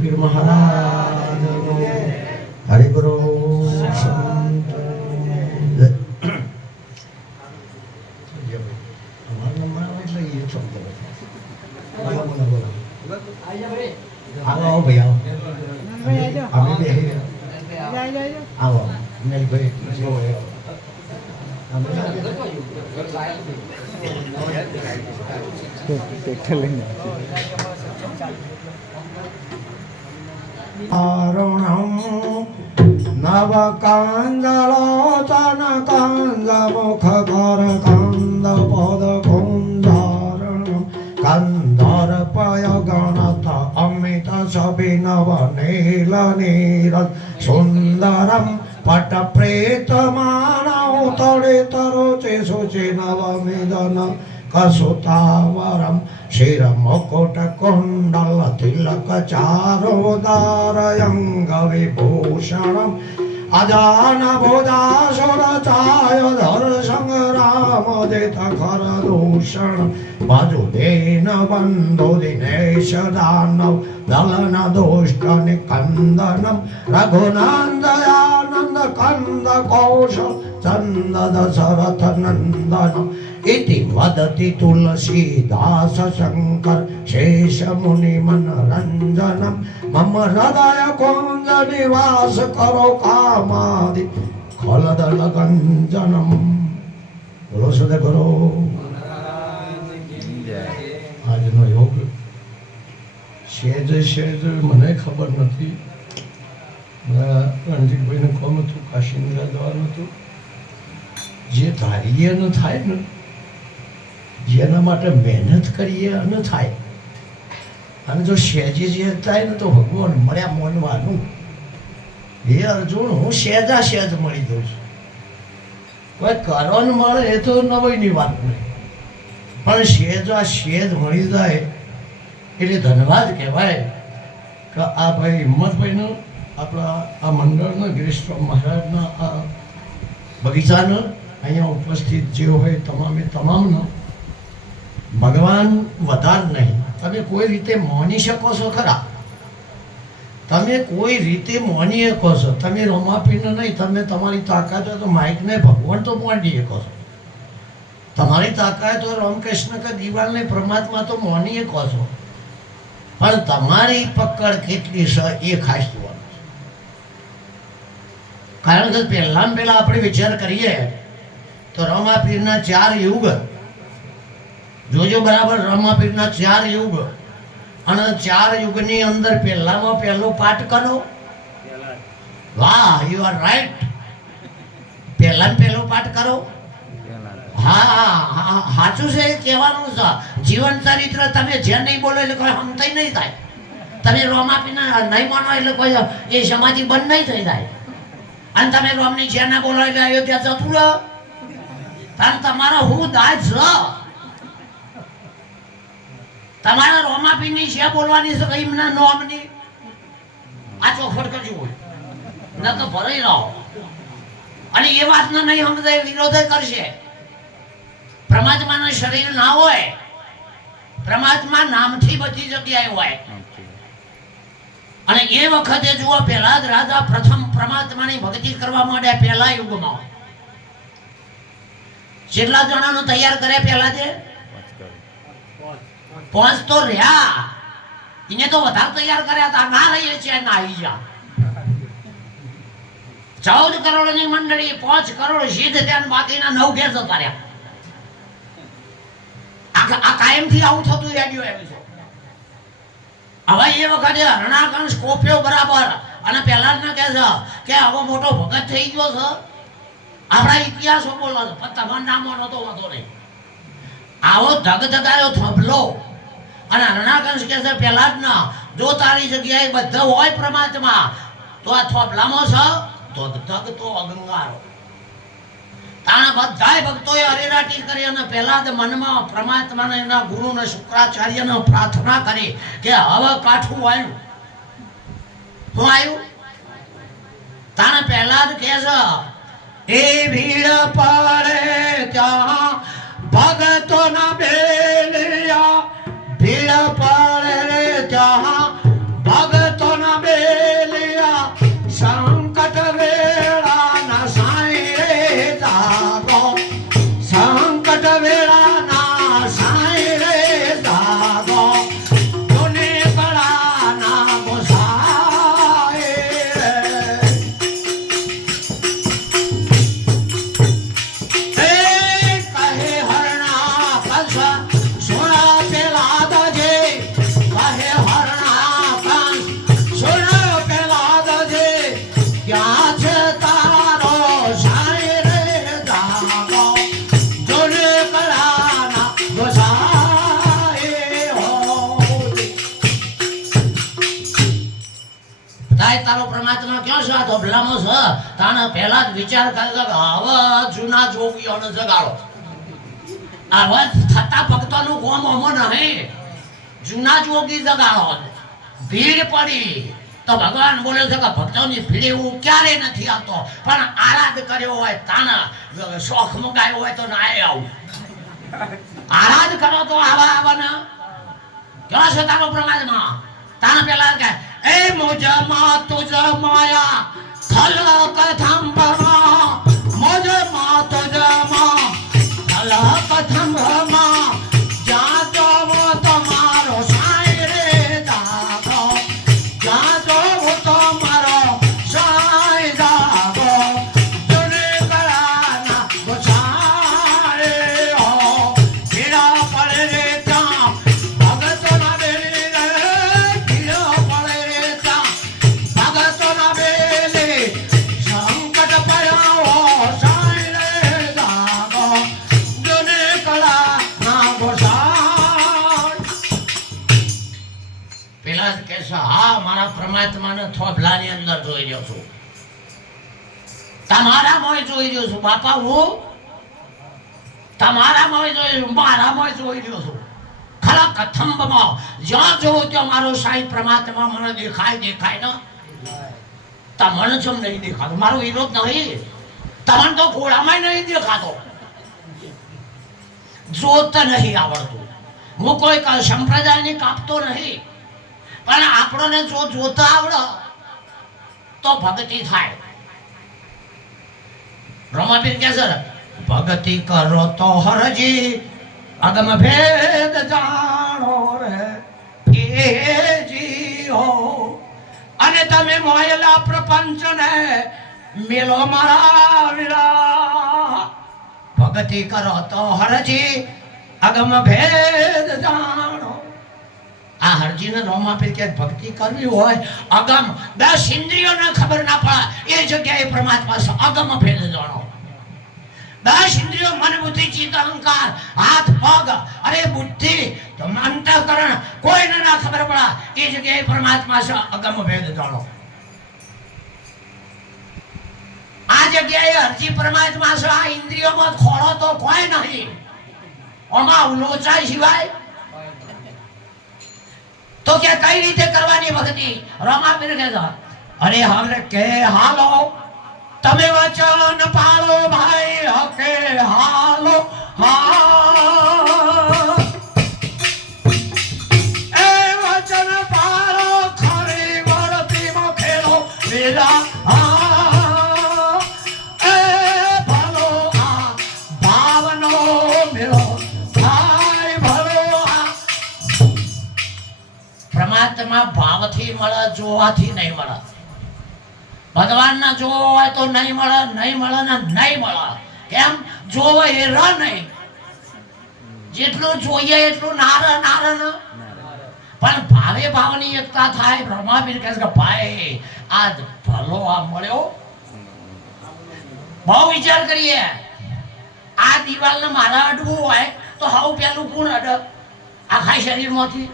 પીર મહારાજ હરિ ગુરુ સંત આવો ભાઈ આવો આવો નહીં ભાઈ અરુણમ નવ કાંદલોચન કાંદ મુખ કર કાંદ પદ કુંજારણમ કંદર પય ગણત અમિત સભિનવ નીલ નીર સુંદરમ પટ પ્રેત માનવ તડિત રુચિ શુચિ નવ મિદન કસુતાવરમ શિર મુકુટ કુંડલ તિલક ચારુદારયંગ વિભૂષણમ અજાન ભુજાસુર છાયોધર સંગ્રામ દિત ખર દૂષણ વજુદેન બંધુ દિનેશ દાનવ દલન દુષ્ટ નિકંદનમ રઘુનંદયાનંદ કંદ કૌશલ ચંદ દશરથ નંદનમ इति वदति तुलसीदास शंकर शेष मुनि मनरंजनम मम हृदय कुंज निवास करो कामादि खलदल गंजनम बोलो सदे करो आज नो योग शेज મને ખબર નથી રણજીતભાઈને કોમ હતું કાશીનગર જવાનું હતું જે ધારીએ ન થાય ને જેના માટે મહેનત કરીએ અને થાય અને જો સહેજે જે થાય ને તો ભગવાન મળ્યા માનવાનું હે અર્જુન હું સહેજા સહેજ મળી દઉં છું કોઈ કરવાનું મળે એ તો નવાઈની વાત નહીં પણ સહેજા સહેજ મળી જાય એટલે ધન્યવાદ કહેવાય કે આ ભાઈ હિંમતભાઈનો આપણા આ મંડળના ગિરીશરામ મહારાજના આ બગીચાનો અહીંયા ઉપસ્થિત જે હોય તમામનો ભગવાન વધાર નહીં તમે કોઈ રીતે માની શકો છો ખરા તમે કોઈ રીતે માની શકો છો તમે રમાપીને નહીં તમે તમારી તાકાત હોય તો માઇકને ભગવાન તો માની શકો છો તમારી તાકાત હોય રામકૃષ્ણ કે દિવાલને પરમાત્મા તો માની શકો છો પણ તમારી પકડ કેટલી છે એ ખાસ જોવાનું છે કારણ કે પહેલા આપણે વિચાર કરીએ તો રમાપીરના 4 યુગ જોજો બરાબર રમાપીરના 4 યુગ અને 4 યુગની અંદર પહેલામાં પહેલો પાઠ કરો વાહ યુ આર રાઈટ પહેલો પાઠ કરો હા સાચું છે કહેવાનું છે જીવન ચરિત્ર તમે જે નહીં બોલો એટલે કોઈ સમજાય નહીં થાય તમે રમાપીના નહીં માનો એટલે કોઈ એ સમાધિ બંધ નહીં થઈ જાય અને તમે રોમની જે ના બોલો એટલે અયોધ્યા જતું રહો કારણ તમારો હું દાજ છે તમારા રોમાપીની છે બોલવાની છે એમના નોમની આ ચોખવટ કરજો હોય ન તો ભરાઈ રહો અને એ વાતનો નહીં સમજાય વિરોધ કરશે પરમાત્માનું શરીર ના હોય પરમાત્મા નામથી બધી જગ્યાએ હોય અને એ વખતે જુઓ પહેલા જ રાજા પ્રથમ પરમાત્માની ભક્તિ કરવા માંડ્યા પહેલા યુગમાં કેટલા જણાનું તૈયાર કર્યા પહેલા છે 5 તો રહ્યા એને તો વધારે તૈયાર કર્યા હતા ના રહીએ છે ના આવી જા 14 કરોડની મંડળી 5 કરોડ સિદ્ધ ધ્યાન બાકીના 9 ઘેર જતા રહ્યા આ કાયમથી આવું થતું રેડિયો એમ છે હવે એ વખતે હરણાકંશ કોપ્યો બરાબર અને પહેલા જ કહે છે કે હવે મોટો ભગત થઈ ગયો છે આપણા ઇતિહાસો બોલો છે પણ તમારા નામો નતો વાંધો નહીં આવો ધગધગાયો થંભલો અને હરણાકંશ કહે છે પહેલા જ ના જો તારી જગ્યાએ બધા હોય પરમાત્મા તો આ થોભલામાં છે તો ધગ તો અગંગારો તાણા બધાય ભક્તોએ હરેરાટી કરી અને પહેલા જ મનમાં પરમાત્માને એના ગુરુને શુક્રાચાર્યને પ્રાર્થના કરી કે હવે કાઠું આવ્યું શું આવ્યું તાણે પહેલા જ કહે છે એ ભીડ પડે ત્યાં ભગતોના બેલિયા ભીડ પડે ત્યાં ભગતો સાઈ રે દાગો જોને કળાના ગોસાઈ રે એ કહે હરણા કંસ સોના પેલા દજે કહે હરણા કંસ સોના પેલા દજે ક્યાં છે તારો સાઈ રે દાગો જોને કળાના ગોસાઈ હો બધાય તારો પરમાત્મા ક્યાં છે? આ તો ભલામો છે તાને પહેલા જ વિચાર કરજો કે આવા જૂના જોગીઓને જગાડો. આવા થતા ભક્તોનું કોમ અમો નહીં, જૂના જોગી જગાડો. ભીડ પડી તો ભગવાન બોલે છે કે ભક્તોની ભીડ એવું ક્યારે નથી આવતો, પણ આરાધ કર્યો હોય તાના શોખ મુકાયો હોય તો ના આવું. આરાધ કરો તો આવા આવવાના ક્યાં છે તારો પરમાત્મા? તાના પેલા કે એ મોજમાં તુજ માયા ખલક થંભમાં મોજમાં તુજમાં ખલક થંભમાં જ્યાં જોવો તમારો સાઈ રે દાગો જ્યાં જોવો તમારો સાઈ દાગો જોને કળાના ગોસાઈ હો પીડા પડે રે ત્યાં ભગતોના બેલી રે પીડા પડે રે ત્યાં ભગતોના બેલી સંકટ પડ્યા સાઈ રે દાગો જોને કળાના ગોસાઈ. પેલા જ કહેશે હા મારા પરમાત્માને થોભલાની અંદર જોઈ રહ્યો છું, તમારામાં જોઈ રહ્યો છું બાપા, હું તમારામાં જોઈ રહ્યો, મારામાં જોઈ રહ્યો છું. ખલક થંભમાં જ્યાં જોઉં ત્યાં મારો સાઈ પરમાત્મા મને દેખાય દેખાય ને. તમને ચમ નહીં દેખાતો? મારો વિરોધ નહીં, તમને તો ઘોડામાં નહીં દેખાતો, જોતા નહીં આવડતું. હું કોઈ સંપ્રદાયને કાપતો નહીં, પણ આપણને જો જોતા આવડે તો ભક્તિ થાય. રમાપીર કે છે ભક્તિ કરો તો હરજી અગમ ભેદ જાણો રે એજી હો, અને તમે મોયેલા પ્રપંચને મેલો મારા વિરા. ભક્તિ કરો તો હરજી અગમ ભેદ જાણો. આ હરજીને રોમાપીર કે ભક્તિ કરવી હોય અગમ 10 ઇન્દ્રિયોને ખબર ના પડે એ જગ્યાએ પરમાત્મા છે. અગમ ભેદ જાણો. 10 ઇન્દ્રિયો મન બુદ્ધિ ચિત્ત અહંકાર હાથ પગ અરે બુદ્ધિ તો અંતઃકરણ કોઈને ના ખબર પડે એ જગ્યાએ પરમાત્મા છે. અગમ ભેદ જાણો. આ જગ્યાએ હરજી પરમાત્મા છે. આ ઇન્દ્રિયોમાં ખોળો તો કોઈ નહીં, આમાં ઉલોચાય સિવાય તો કે કઈ રીતે કરવાની ભક્તિ? રમાપીર કે અરે હવે કે હાલો તમે વચન પાળો ભાઈ હકે હાલો એ વચન પાળો ખરી વરતી માં ખેલો વેલા એ ભલો આ ભાવનો મેળો ભાઈ ભલો આ. પરમાત્મા ભાવથી મળે, જોવાથી નહીં મળે. ભગવાનના જોવો હોય તો નહીં મળે, નહીં મળે ને નહીં મળે. કેમ? જોવો એ ર નહીં, જેટલું જોઈએ એટલું નારે નારે ને. પણ ભાવે ભાવની એકતા થાય. રમાપીર કહે છે કે ભાઈ આજ ભલો આ મળ્યો. બહુ વિચાર કરીએ. આ દિવાલને મારા અડવું હોય તો હાવ પેલું કોણ અડે? આખા શરીરમાંથી.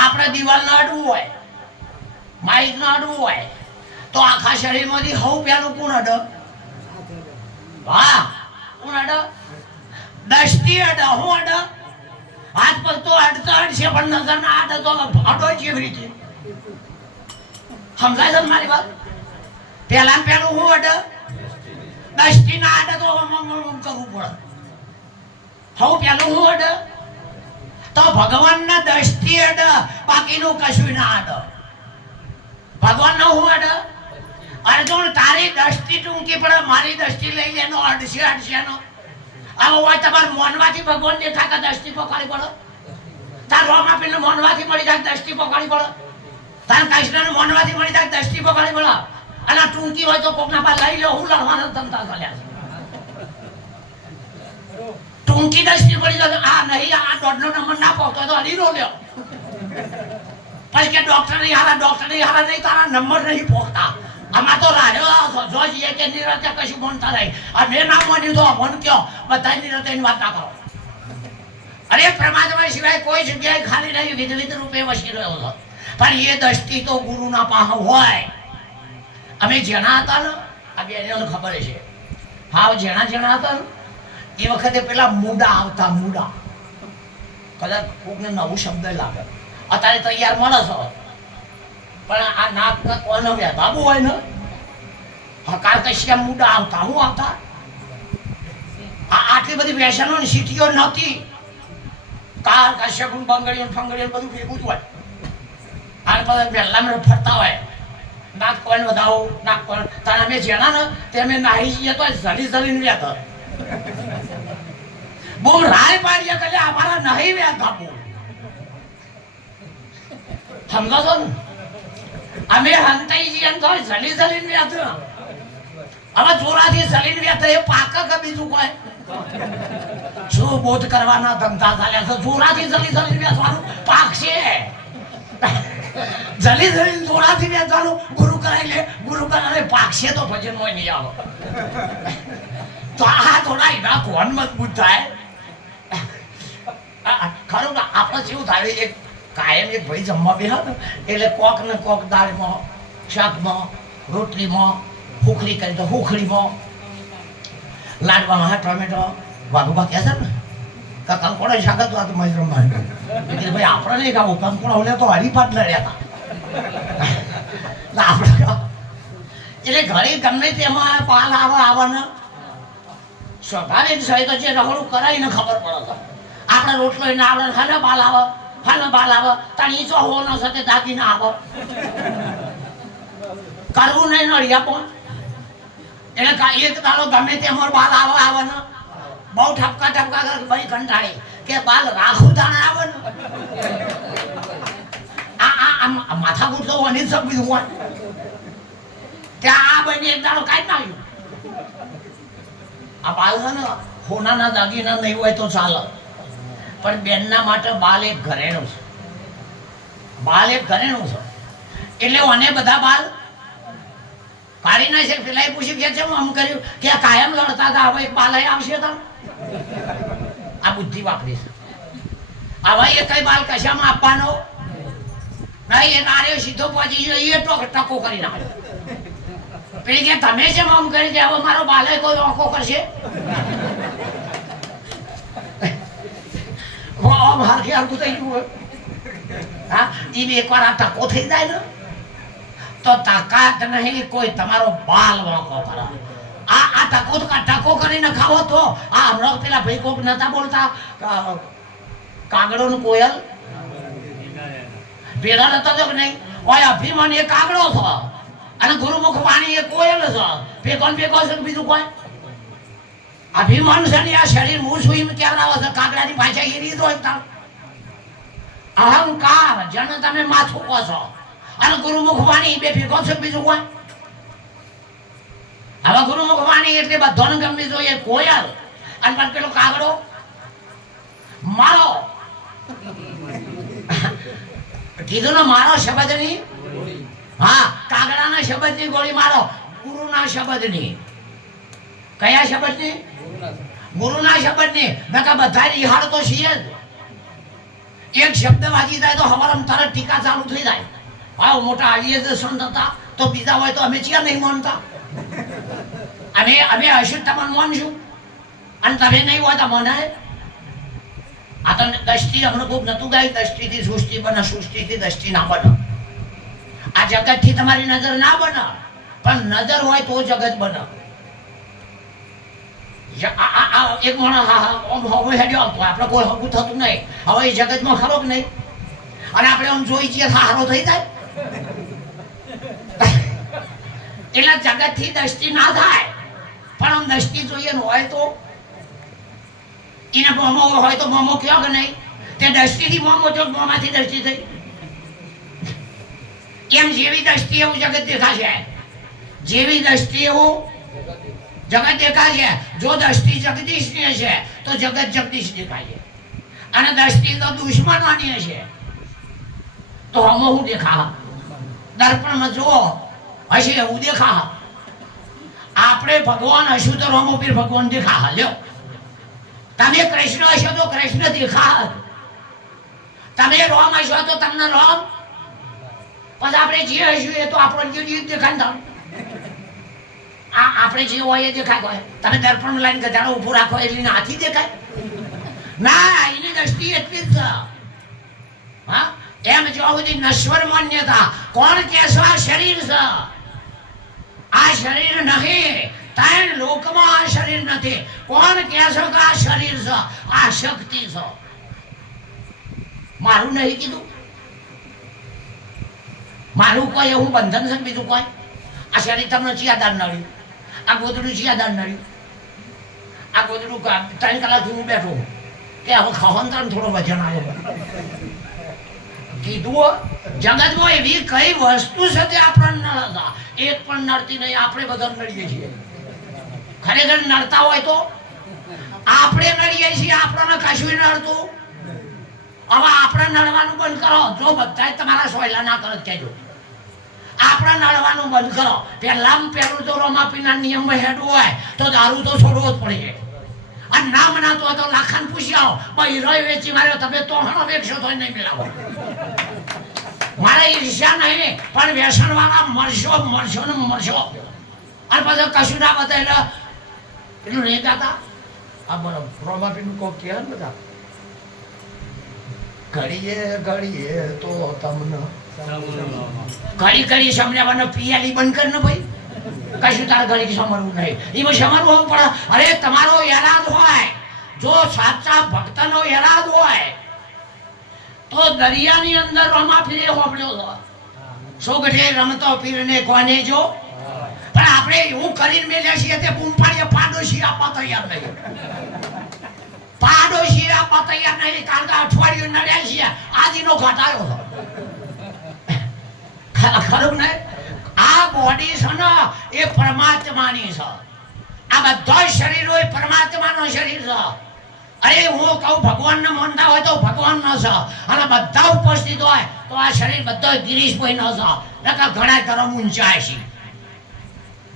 આપણે દિવાલને અડવું હોય, માઇકને અડવું હોય તો આખા શરીરમાંથી હાવ પેલું કોણ અડે? વાહ, કોણ અડે? દષ્ટિ અડે. હું અડે? હાથ પગ તો અડતા અડશે પણ નજર ના અડે તો અડો કેવી રીતે? સમજાય છે મારી વાત? પેલા પેલું હું અડે? દષ્ટિ ના અડે તો કરવું પડે. હવે પેલું હું અડે? તો ભગવાનના દષ્ટિ અડે, બાકીનું કશું ના અડે. ભગવાન નો હું અડે? અર્જુન તારી દષ્ટિ ટૂંકી પડે, મારી દષ્ટિ લઈ લેનો અડશે અડશે નો. આવો હોય તમારે મોનવાથી ભગવાન દેખાતા દ્રષ્ટિ પકડી પડે, તાર રોમાપીને મોનવાથી મળી જાય દ્રષ્ટિ પકડી પડે, તાર કૃષ્ણને મોનવાથી મળી જાય દ્રષ્ટિ પકડી પડે, અને ટૂંકી હોય તો કોકના પાસે લઈ લો. હું લડવાના ધંધા ચાલ્યા છે. ટૂંકી દ્રષ્ટિ પડી જાય આ નહીં, આ દોઢનો નંબર ના પહોંચતો તો અડીરો લ્યો. પછી કે ડોક્ટર નહીં હારા નહીં, તારા નંબર નહીં પહોંચતા. આમાં તો રાડ્યો જો જઈએ કે નિરતે કશું ભણતા નહીં. મેં ના માન્યું તો મન કયો બધા નિરતે એની વાત ના કરો. અરે પરમાત્મા સિવાય કોઈ જગ્યાએ ખાલી નહીં, વિધવિધ રૂપે વસી રહ્યો છે. પણ એ દ્રષ્ટિ તો ગુરુના પાસે હોય. અમે જેણા હતા ને, આ બેનને ખબર છે, હા જેણા હતા ને એ વખતે પેલા મૂડા આવતા. મૂડા કદાચ કોકને નવું શબ્દ લાગે, અત્યારે તૈયાર મળે છે. પણ આ નાક કોનો બાબુ હોય ને, હકાર કશિયા મૂડા આવતા. હું આવતા આટલી બધી વ્યસનો ની સીટીઓ નહોતી. કાર કશ્યપ બંગડીઓ ફંગડીઓ બધું ભેગું જ હોય. આ બધા પહેલા ફરતા હોય, નાક કોઈને વધાવો, નાક કોઈને. તારે અમે જેના ને તે અમે નાહી જઈએ તો ઝલી વ્યાતા. બહુ રાય પાડીએ કે અમારા નહીં વ્યાતા. બહુ સમજો છો ને, અમે હંતાઈ જઈએ તો ઝલી વ્યાતા. હવે ચોરાથી ઝલીને વ્યાતા એ પાકા કે બીજું કોઈ શું બોધ કરવાના ધંધા ચાલ્યા છે. ચોરાથી ઝલી વ્યાસવાનું પાક છે. ઝલી ચોરાથી વ્યાસવાનું ગુરુ કરાવી લે, ગુરુ કરાવે પાકશે તો ભજન હોય નહીં આવો. તો આ થોડા એના કોણ મજબૂત થાય. ખરું ને આપણે જેવું થાય, એક કાયમ એક ભાઈ જમવા બેહા ને એટલે કોક ને કોક દાળમાં, શાકમાં, રોટલીમાં, હુખરી કરી તો હુખરીમાં, લાડવામાં હા ટોમેટો વાઘુબા કહે છે ને કે કંકોડા શાક હતું. આ તો મજ રમવા એટલે ભાઈ આપણે નહીં ખાવું. કંકોડા ઓલે તો હરીફાટ લડ્યા હતા આપણે. એટલે ઘરે ગમે તેમાં પાલ આવવાના સ્વાભાવિક સહિત જે રહોડું કરાવીને ખબર પડે છે. આપણે રોટલો એને આવડે ખાને બાલ આવે તાણી જો હો ન શકે દાગી ના આવે. કરવું નહીં નડિયા પણ એટલે એક તારો ગમે તેમાં બાલ આવે ને બહુ ઠપકા કરે ભાઈ કંટાળી કે બાલ રાખું તાણે આવે ને આ માથા કૂટતો વની જ બીજું હોય ત્યાં આ બને એક દાડો કાઢી નાખ્યું. આ બાલ છે ને હોનાના દાગીના નહીં હોય તો ચાલે, પણ બેનના માટે બાલ એક ઘરેણું છે. બાલ એક ઘરેણું છે એટલે મને બધા બાલ કાઢી ના છે. પેલા પૂછ્યું કે છે આમ કર્યું કે કાયમ લડતા હતા, હવે એક બાલ આવશે તો આ બુદ્ધિ વાપરી છે. હવે એ કઈ બાલ કશામાં આપવાનો નહીં. એ નારે સીધો પહોંચી ગયો, એ ટકો કરી નાખ્યો. પેલી કે તમે જેમ આમ કરી છે, હવે મારો બાલે કોઈ ઓંકો કરશે. હરખે હરખું થઈ ગયું. હા એ એકવાર આ ટકો થઈ જાય ને તો તાકાત નહીં કોઈ તમારો બાલ વાંકો કરે. આ ટકો કરીને ખાવો તો આ હમણાં પેલા ભાઈ કોક નતા બોલતા કાગડો નું કોયલ ભેડા નતા તો નહીં. ઓય અભિમાન એ કાગડો છે અને ગુરુમુખ વાણી એ કોયલ છે. ભેગો છે બીજું કોઈ અભિમાન છે ને આ શરીર હું છું ક્યાં આવે છે. કાગડાની ભાષા એ રીત હોય. અહંકાર જેને તમે માથું કહો છો અને ગુરુમુખ વાણી બે ભેગો છે બીજું કોઈ. હવે ગુરુમુખ વાણી એટલે બધાને ગમવી જોઈએ કોયલ અને પેલો કાગડો મારો કીધું ને મારો શબ્દની. હા કાગડાના શબ્દની ગોળી મારો, ગુરુના શબ્દની. કયા શબ્દની? ગુરુના શબ્દની. નકા બધા રિહાડ તો છીએ જ. એક શબ્દ વાગી જાય તો હવારમ તરત ટીકા ચાલુ થઈ જાય. હા મોટા આવીએ સંત હતા તો બીજા હોય તો અમે ચિયા નહીં માનતા. અમે હશું તમને માનશું અને તમે નહીં હોય તો મને. આ તો દ્રષ્ટિ હમણાં ખૂબ નતું ગાય, દ્રષ્ટિથી સૃષ્ટિ બને, સૃષ્ટિથી દ્રષ્ટિ ના બને. આ જગતથી તમારી નજર ના બને, પણ નજર હોય તો જગત બને. એક માણસ આપણે કોઈ હકું થતું નહીં. હવે એ જગતમાં ખરો કે નહીં અને આપણે આમ જોઈ છીએ હારો થઈ જાય. એટલે જગતથી દ્રષ્ટિ ના થાય પણ આમ દ્રષ્ટિ જોઈએ હોય તો એને મોમો હોય તો મોમો કયો કે નહીં? તે દ્રષ્ટિથી મોમો તો મોંમાંથી દ્રષ્ટિ થઈ. એમ જેવી દ્રષ્ટિ એવું જગત દેખાશે. જેવી દ્રષ્ટિ એવું જગત દેખાશે. જો દ્રષ્ટિ જગદીશની હશે તો જગત જગદીશ દેખાશે, અને દ્રષ્ટિ તો દુશ્મનોની હશે તો હમો હું દેખા? દર્પણમાં જો હશે એવું દેખા. આપણે ભગવાન હશું તો રોમો પીર ભગવાન દેખા. લ્યો, તમે કૃષ્ણ હશો તો કૃષ્ણ દેખા. તમે રોમ હશો તો તમને રોમ. પછી આપણે જે હશું એ તો આપણને જે દેખાય. આપણે જે હોય એ દેખાય હોય. તમે દર્પણ લાઈન ગધાડો ઉભું રાખો એટલે હાથી દેખાય ના? એની દ્રષ્ટિ એટલી જ છે. હા, એમ જ્યાં સુધી નશ્વર માન્યતા કોણ કે છે આ શરીર છે, આ શરીર નહીં. ત્રણ લોકમાં આ શરીર નથી. કોણ કે છે કે આ શરીર છે, આ શક્તિ છે. મારું નહીં કીધું. મારું કોઈ એવું બંધન છે બીજું કોઈ? આ શરીર તમને ચિયાદાર નડ્યું, આ ગોદડું ચિયાદાર નડ્યું, આ ગોદડું 3 કલાકથી હું બેઠો કે હવે ખવંતર થોડો વજન આવ્યો. કીધું જગતમાં એવી કઈ વસ્તુ છે જે આપણને નડતા? એક પણ નડતી નહીં. આપણે બધા નડીએ છીએ. ખરેખર નડતા હોય તો આપણે નડીએ છીએ. આપણને કશું નડતું. હવે આપણે નડવાનું બંધ કરો. જો બધા તમારા સોયલા ના કરે કહેજો. આપણે નડવાનું બંધ કરો. પહેલું તો રોમાપીના નિયમમાં હેડવું હોય તો દારૂ તો છોડવો જ પડે. અને ના મનાતો હોય તો લાખાન પૂછી આવો, ભાઈ રોય વેચી માર્યો, તમે તો હણો વેચશો તો નહીં મિલાવો. મારે ઈર્ષ્યા નહીં, પણ વ્યસન વાળા મરશો ને મરશો. અને પછી કશું ના બતાવે એટલું નહીં ગાતા. આ બોલો રોમાપીનું કોક કહે ને બધા, ઘડીએ ઘડીએ તો તમને ઘડી સમજાવવાનો પિયાલી બંધ કર ને ભાઈ. કશું તારે ઘડી સમરવું નહીં. એમાં સમરવું પડે. અરે તમારો ઈરાદ હોય, જો સાચા ભક્તનો ઈરાદ હોય તો દરિયાની અંદર રમા ફીરે હોપડ્યો હતો. સોગઠે રમતો પીરને કોને જો. પણ આપણે એવું કરીને મેલ્યા છીએ તે બૂમ પાડીએ પાડોશી આપવા તૈયાર નહીં. પાડોશી આપવા તૈયાર નહીં. કારણ કે અઠવાડિયું નડ્યા છીએ. આદિનો ઘટાયો હતો. ખરું ને? આ બોડી છે ને એ પરમાત્માની છે. આ બધા શરીરો એ પરમાત્માનો શરીર છે. અરે હું કહું ભગવાનને માનતા હોય તો ભગવાન નો છે, અને બધા ઉપસ્થિત હોય તો આ શરીર બધો ગિરીશભાઈ નો છે. નકર ઘણા ધર્મ ઊંચા છે.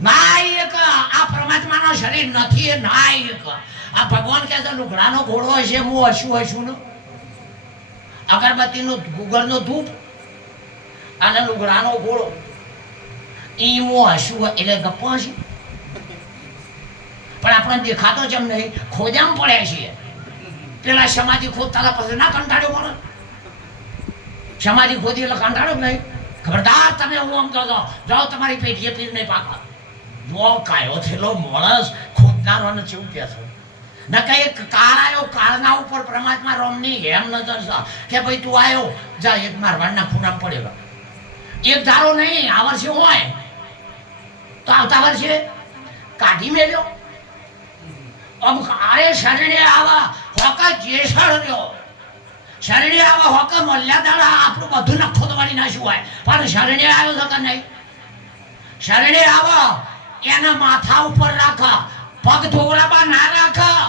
નાયક આ પરમાત્માનો શરીર નથી. એ નાયક આ ભગવાન કહે છે લુગડાનો ઘોડો હશે, હું હશું ને. અગરબત્તીનો ગુગળનો ધૂપ અને લુગડાનો ઘોડો એવું હશું એટલે ગપ્પો હશે. પણ આપણે દેખાતો જેમ નહીં, ખોજામ પડ્યા છીએ. પેલા સમાધિ ખોદતા પછી ના કંટાળ્યો પડે? સમાધિ ખોદી એટલે કંટાળ્યો નહીં. ખબરદાર તમે હું આમ કહો જાઓ તમારી પેઢીએ પીર નહીં પાકા. જો કાયો થયેલો માણસ ખોદનારોને કેવું કહે છે ન કઈ કાળ આવ્યો, કાળના ઉપર પરમાત્મા રોમની એમ નજર છે કે ભાઈ તું આવ્યો જા એક મારવાડના ખૂણામાં પડેલો. એક ધારો નહીં, આ વર્ષે હોય તો આવતા વર્ષે કાઢી મેલ્યો. અરે શરણે આવા હોકા જેસળ રહ્યો, શરણે આવા હોકા મલ્યા દાડા આપણું બધું નખો તો વાળી નાખ્યું હોય, પણ શરણે આવ્યો છે કે નહીં? શરણે આવો એના માથા ઉપર રાખા, પગ ધોવડામાં ના રાખા.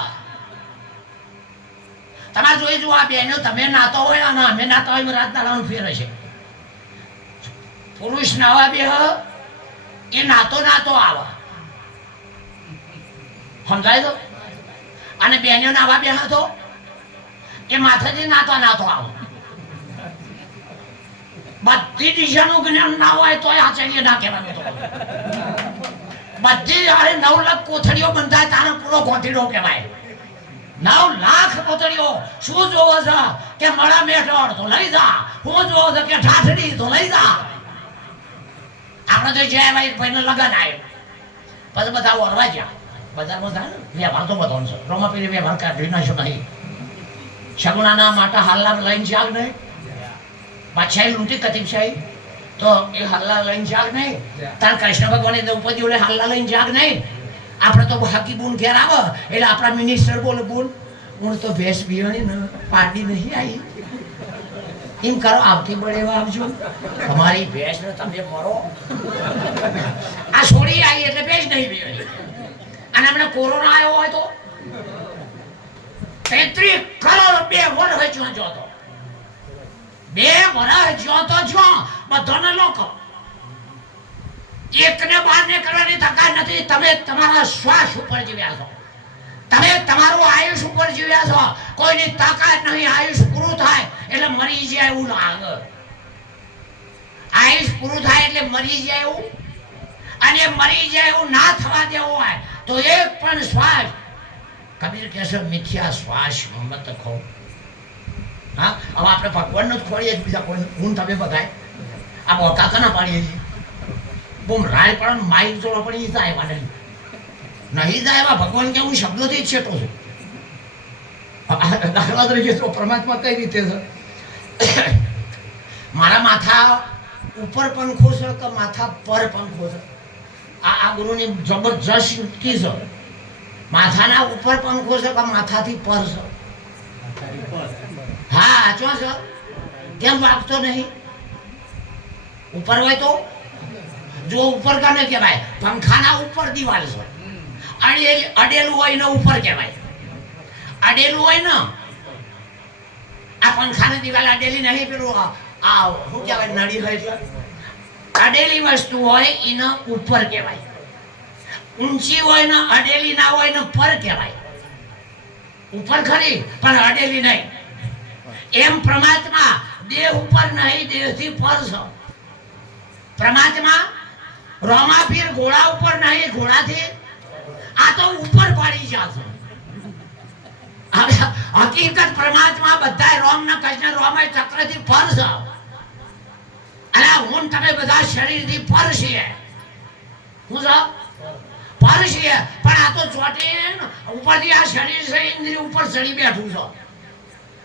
તમારે જોઈ જુઓ આ બહેનો તમે નાતો હોય અને અમે નાતા હોય રાત દાડાનું ફેર છે. પુરુષ નાવા બે એ નાતો આવા સમજાય તો, અને બેનો નાવા બે હતો એ માથેથી નાતો આવો. બધી દિશાનું જ્ઞાન ના હોય તો આચાર્ય ના કહેવાનું. તો બધી 9 લાખ કોથળીઓ બંધાય તારે પૂરો કોથળીઓ કહેવાય. 9 લાખ કોથળીઓ. શું જોવો છે કે મળા મેઠોડ તો લઈ જા, હું જોવો છે કે ઠાઠડી તો લઈ જા. આપણે તો જયભાઈ ભાઈને લગન આવ્યું પછી બધા ઓરવા ગયા. બજારમાં થાય ને વ્યવહાર તો બધો છે. રોમાપીરે વ્યવહાર કાઢી નાખ્યો નહીં. સગુણાના માટે હાલના લઈને જાગ નહીં, બાદશાહી લૂંટી કતીબશાહી તો એ હલ્લા લઈને જાગ નહીં. તાર કૃષ્ણ ભગવાને દ્રૌપદી ઓલે હલ્લા લઈને જાગ નહીં. આપણે તો હાકી બુન ઘેર આવે એટલે આપણા મિનિસ્ટર બોલે બુન હું તો ભેંસ પીવાની ને પાડી નહીં આવી એમ કરો આવતી બળે એવા આવજો તમારી ભેંસ ને તમે મરો આ છોડી આવી એટલે ભેંસ નહીં પીવાની અને હમણાં કોરોના આવ્યો હોય તો 33 કરોડ 2 વર્ષ જો તો 2 વર્ષ જો બધાને લોકો એકને બહાર નીકળવાની તાકાત નથી તમે તમારા શ્વાસ ઉપર જીવ્યા છો તમે તમારું આયુષ ઉપર જીવ્યા છો કોઈની તાકાત નહીં આયુષ પૂરું થાય એટલે મરી જાય એવું લાગે આયુષ પૂરું થાય એટલે મરી જાય એવું અને મરી જાય એવું ના થવા દેવું હોય તો એક પણ શ્વાસ કબીર કહેશે મિથ્યા શ્વાસ મત ખો હા હવે આપણે ભગવાનનો જ ખોડીએ બીજા કોઈ હું તમે બધાય આ બોકા કના પાડીએ છીએ બહુ રાય પણ માઇક જોડો પણ ઈ જાય વાડે નહીં જાય એવા ભગવાન કે હું શબ્દોથી જ છેટો છું દાખલા તરીકે તો પરમાત્મા કઈ રીતે છે મારા માથા ઉપર પંખો છે કે માથા પર પંખો છે આ ગુરુની જબરજસ્ત યુક્તિ છે માથાના ઉપર પંખો છે કે માથાથી પર છે હા ચો સર કેમ વાગતો નહીં ઉપર હોય તો જો ઉપર કાને કહેવાય પંખાના ઉપર દિવાલ છે અડેલું હોય ને ઉપર કહેવાય અડેલું હોય ને આ પંખાની દિવાલ અડેલી નહીં પેલું આ શું કહેવાય નળી હોય એટલે અડેલી વસ્તુ હોય એને ઉપર કહેવાય ઊંચી હોય ને અડેલી ના હોય ને પર કહેવાય ઉપર ખરી પણ અડેલી નહીં એમ પરમાત્મા દેહ ઉપર નહીં દેહથી પર છે પરમાત્મા રોમાપીર ઘોડા ઉપર નહીં ઘોડાથી આ તો ઉપર પાડી જશે હકીકત પરમાત્મા બધા રોમ ને કૃષ્ણ રોમ ચક્રથી પર છે અને હું તમે બધા શરીરથી પર છીએ હું છો પર છીએ પણ આ તો ચોટીને ઉપરથી આ શરીર છે ઇન્દ્રિય ઉપર ચડી બેઠું છે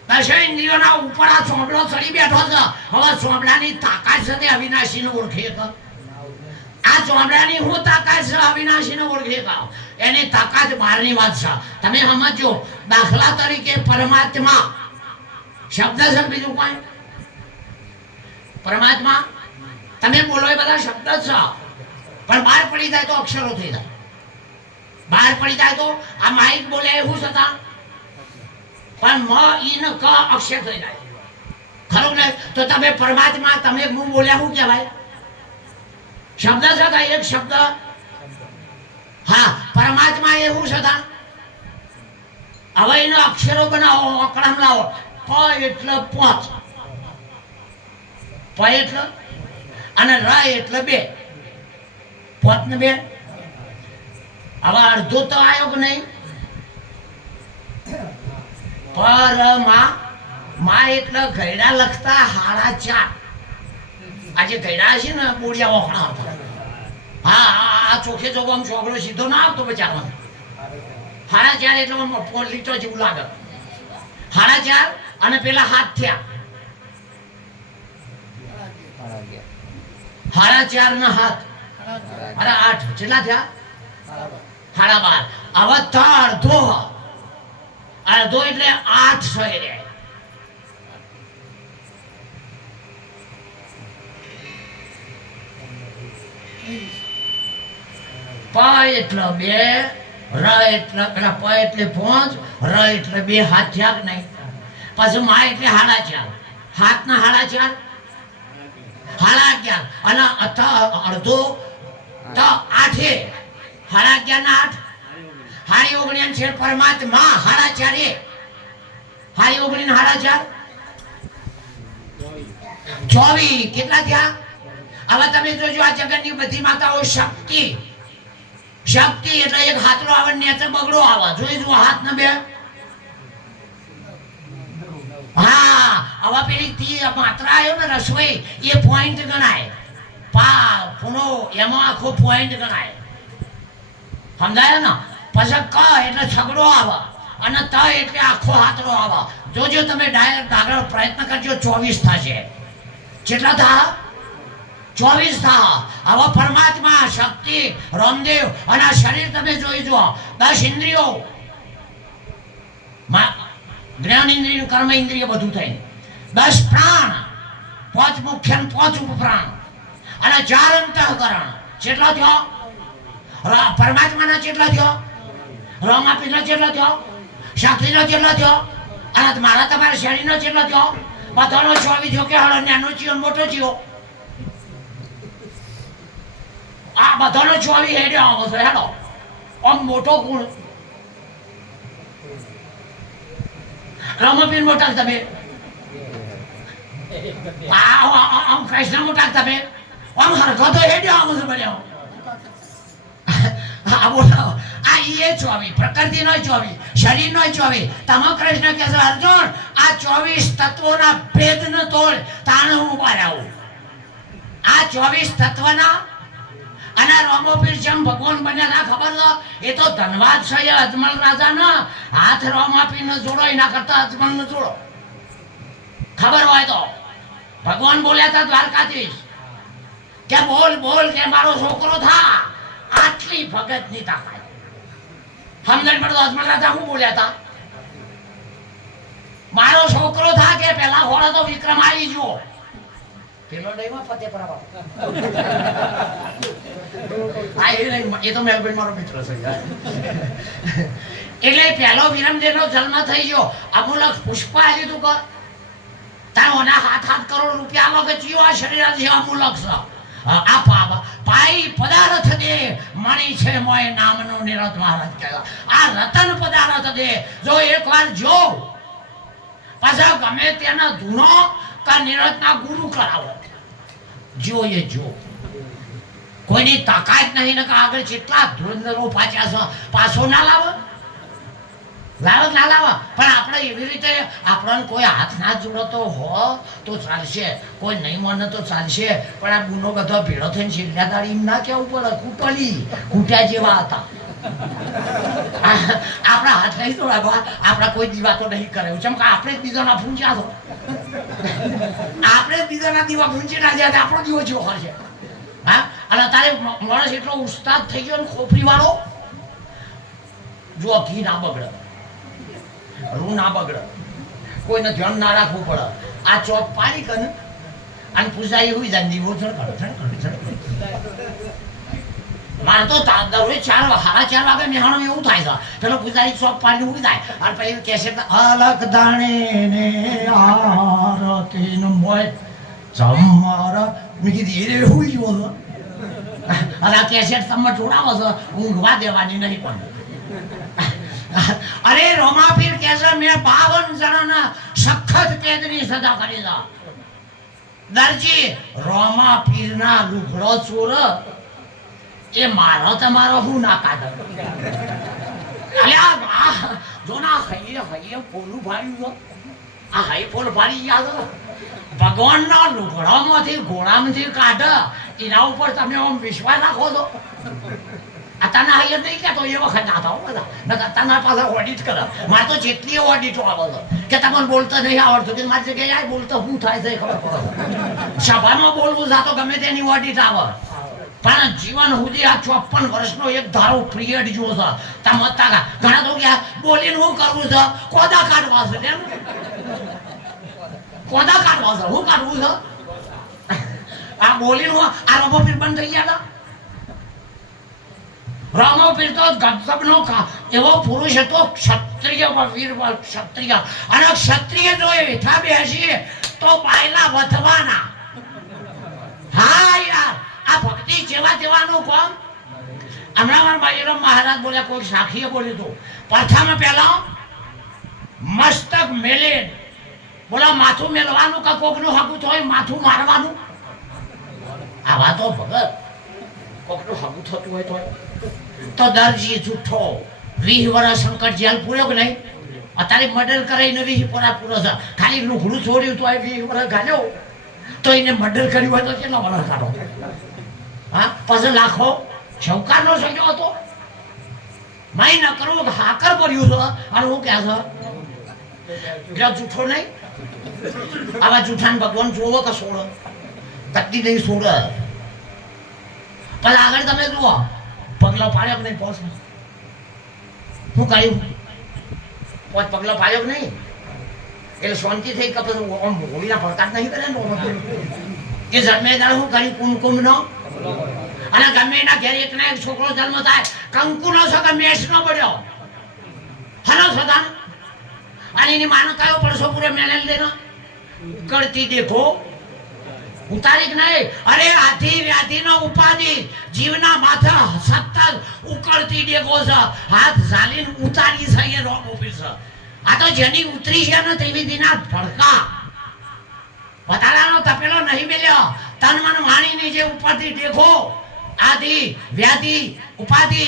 બસ ઇન્દ્રિયોના ઉપર આ ચોંબડો ચડી બેઠો છે હવે ચોંબડાની તાકાત છે તે અવિનાશીને ઓળખે કે આ ચોંબડાની હું તાકાત છે અવિનાશીને ઓળખે કે એની તાકાત બહારની વાત છે તમે સમજો દાખલા તરીકે પરમાત્મા શબ્દ છે બીજું કોઈ પરમાત્મા તમે બોલો એ બધા શબ્દ છે પણ બહાર પડી જાય તો અક્ષરો થઈ જાય બહાર પડી જાય તો આ માઇક બોલે એવું છતાં પણ મ ઈન ક અક્ષર થઈ જાય ખરું ને તો તમે પરમાત્મા તમે હું બોલ્યા શું કહેવાય શબ્દ છે કે એક શબ્દ હા પરમાત્મા એવું છતાં હવે એનો અક્ષરો બનાવો અકળામ લાવો પ એટલે પોચ પ એટલે અને ર એટલે 2 પોચ ને 2 હવે અડધો તો આવ્યો કે નહીં માં એટલે ગયડા લખતા 4.5 આજે ગયડા છે ને બોડિયા ઓખણા આવતા હા આ ચોખે જોગો આમ ચોકડો સીધો ના આવતો બચારો 4.5 એટલે લીટો જેવું લાગે 4.5 અને પેલા હાથ થયા 4.5 ના હાથ અરે 8 કેટલા થયા 12.5 હવે તો અડધો એટલે 8 છે રે પ એટલે 2 ર એટલે પેલા પ એટલે 5 ર એટલે 2 હાથ થયા કે નહીં પછી મા એટલે 4.5 હાથના 4.5 અને અડધો તો 8 11 ના 8 હારી 19 છે પરમાત્મા 4.5 હારી 19 4.5 24 કેટલા થયા હવે તમે જોજો આ જગતની બધી માતાઓ શક્તિ એટલે એક હાથનો આવે નેચે બગડો આવે જોઈ જો હાથ ને 2 હા હવે પેલી તી માત્રા આવ્યો ને રસોઈ એ પોઈન્ટ ગણાય પા ફૂનો એમાં આખો પોઈન્ટ ગણાય સમજાય ને પછી ક એટલે છગડો આવે અને ત એટલે આખો હાથરો આવે જોજો તમે ડાયરેક્ટ આગળ પ્રયત્ન કરજો 24 થશે કેટલા થા 24 થા હવે પરમાત્મા શક્તિ રામદેવ અને શરીર તમે જોઈ જો 10 ઇન્દ્રિયો જ્ઞાન ઇન્દ્રિય કર્મ ઇન્દ્રિય બધું થઈને 10 પ્રાણ, 5 મુખ્ય અને 5 ઉપપ્રાણ અને 4 અંતઃકરણ. કેટલો થયો? પરમાત્માના કેટલો થયો? રામાપીનો કેટલો થયો? શક્તિનો કેટલો થયો? અને મારા તમારા શરીરનો કેટલો થયો? બધાનો 24 થયો કે હળો નાનો થયો મોટો થયો? આ બધાનો 24 હેડ્યો આવો છે હેડો. આમ મોટો ગુણ રામાપીર મોટા તમે, આમ કૃષ્ણ મોટા તમે, આમ હરખો તો હેડ્યો આવો છે બન્યો. આ બોલો આ એ 24 પ્રકૃતિનો 24 શરીરનો 24. તમે કૃષ્ણ કહે છે અર્જુન આ 24 તત્વોના ભેદને તોડ તાણે હું બહાર આવું. આ 24 તત્વના અને રોમોપીર જેમ ભગવાન બન્યા ખબર છે? એ તો ધનવાદ છે અજમલ રાજાના હાથ રોમાપીરને જોડો એના કરતા અજમલને જોડો. ખબર હોય તો ભગવાન બોલ્યા હતા દ્વારકાધીશ કે બોલ બોલ કે મારો છોકરો થા. આટલી ભગતની તાકાત સમજણ પડતો અજમલ રાજા શું બોલ્યા હતા? મારો છોકરો થા કે પેલા હોળો તો વિક્રમ આવી ગયો. પેલો નહીં ફતેપુરા બાપુ એ તો મેલબર્ન મારો મિત્ર છે એટલે પેલો વિરમદેવનો જન્મ થઈ ગયો. અમુલક પુષ્પ આવી તું કર તારા હાથ કરોડ રૂપિયા આલો કે જીવો આ શરીર છે અમુલક છે. આ પાઈ પદાર્થ દે મણી છે મોય નામનો નિરત મહારાજ કહેલા. આ રતન પદાર્થ દે જો એકવાર જો પાછા ગમે તેના ધૂણો કા નિરતના ગુરુ કરાવો. જો એ જો કોઈની તાકાત નહીં ને આગળ જેટલા ધુરંધરો પાછો ના લાવો ના લાવો. પણ આપણે એવી રીતે આપણને કોઈ હાથ ના જોડતો હો તો ચાલશે, કોઈ નહીં મને તો ચાલશે. પણ આ ગુનો બધો ભેળો થઈને છેલ્લા દાડી એમ ના કેવું પડે કૂટલી કૂટ્યા જેવા હતા. આપણા હાથ નહીં જોડાવા, આપણા કોઈ દીવા તો નહીં કરે જેમ કે આપણે જ બીજાના પૂંચ્યા છો. આપણે જ બીજાના દીવા પૂંચી ના જાય આપણો દીવો જેવો કરશે. હા અને તારે માણસ એટલો ઉસ્તાદ થઈ ગયો ને ખોપરી વાળો જો ઘી ના બગડે, રૂ ના બગડે, કોઈને ધ્યાન ના રાખવું પડે. આ ચોક પાડી કર અને પૂજાઈ હોઈ જાય દીવો મારે તો દરરોજ 4 વાગે મેહાણો એવું થાય છે. પેલો પૂજારી ચોક પાડી ઉડી જાય અને પછી કેસે અલગ દાણે ને આરતી નો મોય ચમારા મેં કીધી એ હોઈ ગયો છે. અને આ કેસેટ તમે જોડાવો છો ઊંઘવા દેવાની નહીં પણ. અરે રોમાપીર કહે છે મેં 52 જણાના સખત કેદની સજા કરી છે. દરજી રોમાપીરના લુગડો ચોર એ મારો તમારો હું ના કાઢે. અલ્યા જો ના હૈયે પોલું ભાડ્યું છે. આ હૈ પોલ ભાડી ગયા છો. ભગવાનના લુગડામાંથી ઘોડામાંથી કાઢે એના ઉપર તમે આમ વિશ્વાસ રાખો છો. આ તને હૈયે નહીં કહેતો એ વખત ના થાવ બધા તના પાસે ઓડિટ કરે. મારે તો જેટલી ઓડિટો આવે છે કે તમને બોલતા નહીં આવડતું કે મારી જગ્યાએ બોલતા શું થાય છે ખબર પડે. સભામાં બોલવું જાતો ગમે તેની ઓડિટ આવે પણ જીવન સુધી આ 54 વર્ષનો એક ધારો પિરિયડ જો છે. તમે ઘણા તો કે બોલીને હું કરવું છે કોદા કાઢવા છે એમ કોદા કાઢવા છે હું કાઢવું છે. આ બોલીને આ રોમોપીર બંધ થઈ ગયા હતા. રોમોપીર તો ગપસપનો એવો પુરુષ હતો ક્ષત્રિય વીર ક્ષત્રિય અને ક્ષત્રિય જો હેઠા બેસીએ તો બાયલા વધવાના. હા યાર આ ભક્તિ જેવા તેવાનું કોમ. હમણાં મારા બાજીરામ મહારાજ બોલ્યા કોઈ સાખીએ બોલ્યું હતું પ્રથમ પહેલા મસ્તક મેલે બોલા માથું મેલવાનું કે કોકનું હગું થાય માથું મારવાનું. આવા તો ભગત કોકનું હગું થતું હોય તો દરજી જૂઠો 20 વર્ષ શંકર જેલ પૂર્યો કે નહીં. અત્યારે મર્ડર કરાવીને 20 પૂરો છે. ખાલી લુગડું છોડ્યું તો 20 વર્ષ ગાલ્યો તો એને મર્ડર કર્યું હોય તો કેટલો વર્ષ કાઢો. હા પછી લાખો શૌકારનો સજ્જો હતો. માઈ ન કરવું કે હાકર પડ્યું છે અને હું ક્યાં છે જૂઠો નહીં. આવા જૂઠાને ભગવાન જોવો કે છોડો કદી નહીં છોડે. પછી આગળ તમે જુઓ પગલો પાડ્યો કે નહીં પોસ શું કર્યું પોત પગલો પાડ્યો કે નહીં એટલે શાંતિ થઈ કે પછી આમ હોળીના પડકાર નહીં કરે ને એ જન્મેદાર હું કરી કુમકુમ નો અને ગમે એના ઘેર એક ના એક છોકરો જન્મ થાય કંકુ નો સગા મેષ નો પડ્યો હનો સદા અને એની માનો કયો પડશો પૂરે મેળેલ દેનો કરતી દેખો ઉતારી નહીં અરે આથી વ્યાધિ નો ઉપાધિ જીવના માથા સતત ઉકળતી દેખો છે હાથ ઝાલીને ઉતારી છે એ રોગ ઉભી છે આ તો જેની ઉતરી છે ને તેવી દિના ભડકા વધારાનો તપેલો નહીં મેલ્યો તન મન વાણીની જે ઉપાધિ દેખો આદિ વ્યાધિ ઉપાધિ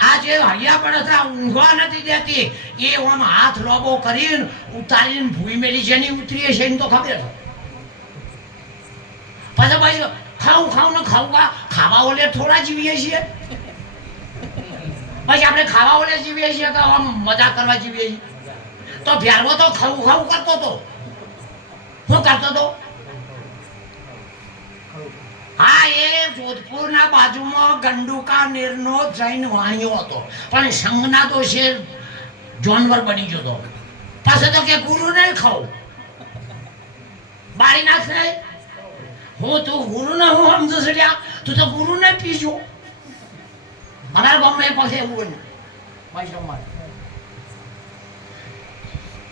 આ જે હૈયા પડે છે ઊંઘવા નથી દેતી એ આમ હાથ લોબો કરીને ઉતારીને ભૂઈ મેલી જેની ઉતરી છે એને તો ખબર છે પછી ભાઈ ખાવું ને ખાવા ઓલે થોડા જીવીએ છીએ પછી આપણે ખાવા ઓલે જીવીએ છીએ કે આમ મજા કરવા જીવીએ છીએ તો ભ્યારવો તો ખાવું કરતો તો શું કરતો તો હા એ જોધપુરના બાજુમાં ગંડુકા નીરનો જૈન વાણિયો હતો પણ સંઘના તો શેર જાનવર બની ગયો હતો પાછો તો કે ગુરુ નહીં ખાવું બાળી નાખશે હું તું ગુરુને હું સમજો છે તું તો ગુરુને પીજો મારા ગામમાં પાસે એવું બન્યું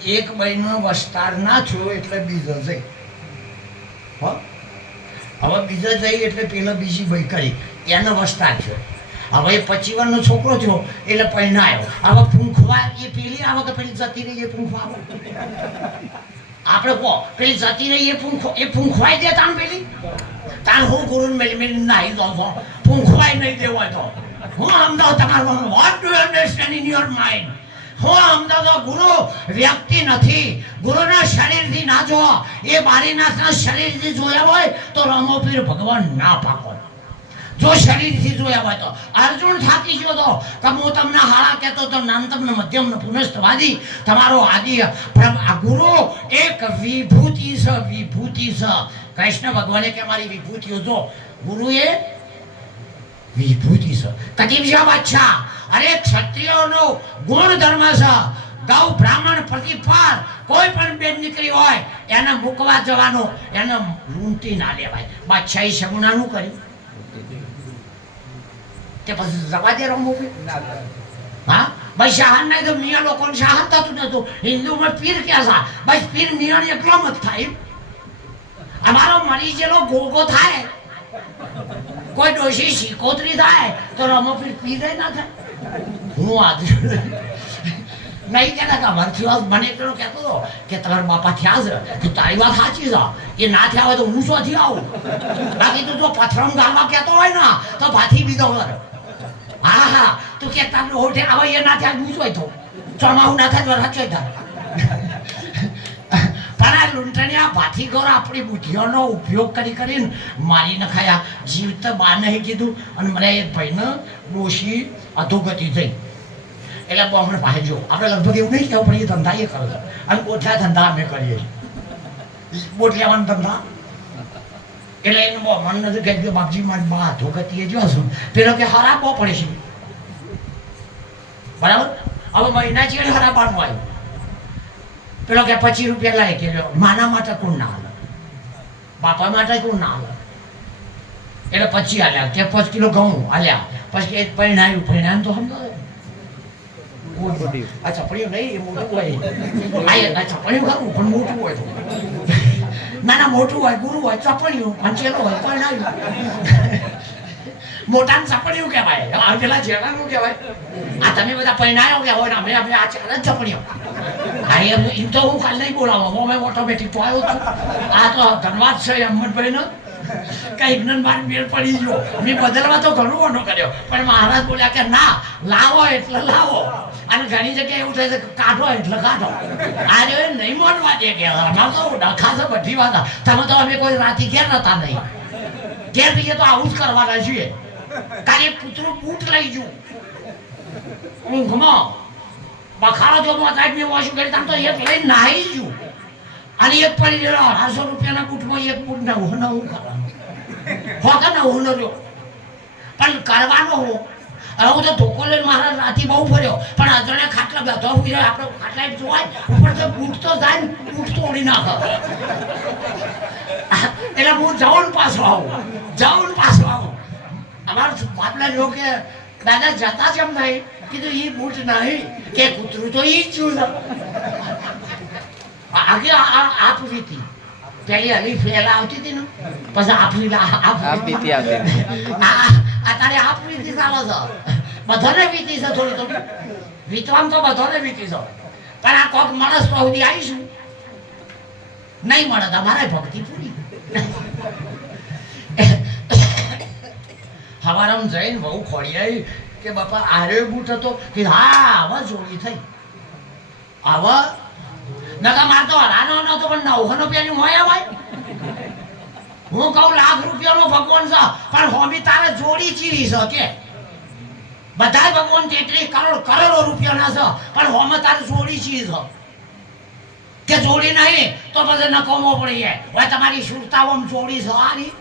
એક મહિનો વસ્તાર ના થયો એટલે બીજો જઈ હવે બીજો જઈ એટલે પેલો બીજી ભાઈ કરી એનો વસ્તાર થયો હવે 25 વર્ષનો છોકરો થયો એટલે પરણાયો હવે પૂંખવા એ પેલી આવે કે પેલી જતી રહી એ પૂંખવા આપણે કહો પેલી જતી રહી એ પૂંખવાઈ દે તાણ પેલી તાણ હું ગુરુને મેલી નાહી દઉં છો પૂંખવાઈ નહીં દેવાય તો હું સમજાવું તમારું what do understand in your mind હું સમજાવું ગુરુ વ્યક્તિ નથી ગુરુના શરીરથી ના જો એ બારીનાથના શરીરથી જોયા હોય તો રમોપીર ભગવાન ના પાકો જો શરીરથી જોયા હોય તો અર્જુન થાકી ગયો તો કે હું તમને હાળા કહેતો તો નાનતમ મધ્યમ પુનસ્તવાદી તમારો આદિ ગુરુ એક વિભૂતિ છે કૃષ્ણ ભગવાને કે મારી વિભૂતિઓ જો ગુરુ એ વિભૂતિ છે કદીમ બાદશાહ અરે ક્ષત્રિયોનો ગુણ ધર્મ છે ગૌ બ્રાહ્મણ પ્રતિપાર કોઈ પણ બેન નીકળી હોય એને મૂકવા જવાનો એને લૂંટી ના લેવાય બાદશાહી સગુણાનું કર્યું તે પછી જવા દે રમવું હા ભાઈ શાહન નહીં તો મિયા લોકોને શાહન થતું નતું હિન્દુમાં પીર ક્યાં છે ભાઈ પીર મિયાની એકલો મત થાય અમારો મરી ગયેલો ગોગો થાય કોઈ ડોશી શીકોતરી થાય તો રમો પીર ના થાય હું આજ નહીં કહેતા કે અમારથી વાત મને એટલો કહેતો હતો કે તમારા બાપા થયા છે તો તારી વાત સાચી છે એ ના થયા હોય તો હું શોથી આવું બાકી તું જો પથરમ ગાલવા કહેતો હોય ને તો ભાથી બીજો વર હા તું કે તમને હોઠે આવે એ ના થયા હું જોઈ તો ચોમાવું ના થાય તો રાચોય થાય પણ આ લૂંટણિયા ભાથી ગૌર આપણી બુદ્ધિઓનો ઉપયોગ કરીને મારી નખાયા જીવતા બા નહીં કીધું અને મને એક ભાઈને ડોશી અધોગતિ થઈ એટલે આપણે પાસે જો આપણે લગભગ એવું નહીં કહેવું પણ એ ધંધા એ કરે છે અને ઓછા ધંધા અમે કરીએ છીએ બોટ લેવાના ધંધા એટલે એને બહુ મન નથી કહી ગયો બાપજી મારી બા અધોગતિએ જો છું પેલો કે હરા બહુ પડે છે બરાબર હવે મહિના છે હરાબાનું આવ્યું પેલો કે 25 રૂપિયા લાય કે માના માટે કોણ ના હાલે બાપા માટે કોણ ના હાલે એટલે 25 હાલ્યા કે 5 કિલો ઘઉં હાલ્યા પછી એક પરિણામ તો સમજો આ ચપડીઓ નહીં એ મોટું હોય આ ચપડીઓ ખરું પણ મોટું હોય તો ના મોટું હોય ગુરુ હોય ચપડીઓ પંચેલો હોય પરિણામ મોટાને ચપડીઓ કહેવાય આ પેલા જેવાનું કહેવાય આ તમે બધા પરિણાયો કે હોય ને અમે આ ચાર જ ચપડીઓ આ એમ તો હું કાલ નહીં બોલાવો મેં ઓટોમેટિક તો આવ્યો છું આ તો ધનવાદ છે અહમદભાઈનો કઈ જ્ઞાન મેળ પડી ગયો મેં બદલવા તો ઘણું મોટો કર્યો પણ મહારાજ બોલ્યા કે ના લાવો એટલે લાવો અને ઘણી જગ્યાએ એવું થાય છે કે કાઢો એટલે કાઢો આજે નહીં માનવા દે કે અમાર તો ડખા છે બધી વાત તમે તો અમે કોઈ રાતી ઘેર નતા નહીં ઘેર રહીએ તો આવું જ કરવાના છીએ કાલે કૂતરું બૂટ લઈ જુ ઊંઘમાં બખારો જો સાહેબ ને વોશ કરી તમે તો એક લઈને નાહી જુ અને એક પડી ગયો 800 રૂપિયાના બૂટમાં એક બૂટ ના હું કરવાનું હોકા ના હું રહ્યો પણ કરવાનો હો હવે હું તો ધોકો લઈને મારા રાતી બહુ ફર્યો પણ અજણે ખાટલા બેઠો હોય આપણે ખાટલા જોવાય ઉપર તો બૂટ તો જાય ને બૂટ તોડી નાખો એટલે હું જાઉં પાછો આવું અમારા બાપલા જો કે દાદા જતા કેમ નહીં કીધું એ બૂટ નહીં કે કૂતરું તો ઈ જ છું આગે આપ વીતી પેલી હલી ફેલા આવતી હતી ને પછી આપી અત્યારે આપ વીતી ચાલો છો બધાને વીતી છે થોડી થોડી વીતવામ તો બધાને વીતી છે પણ આ કોક માણસ તો સુધી આવીશું નહીં મળે તમારે ભક્તિ પૂરી હવારમ જઈને બહુ ખોડિયાઈ કે બાપા આરે બૂટ હતો કે હા આવા જોડી થઈ આવા નકા મારતો હરાનો નતો પણ 900 રૂપિયાની હોય ભાઈ હું કહું લાખ રૂપિયાનો ભગવાન છે પણ હોમી તારે જોડી ચીરી છે કે બધા ભગવાન 33 કરોડો રૂપિયાના છે પણ હોમે તારે જોડી ચીરી છે કે જોડી નહીં તો પછી નકોમો પડી જાય હવે તમારી સુરતાઓમ જોડી છે આરી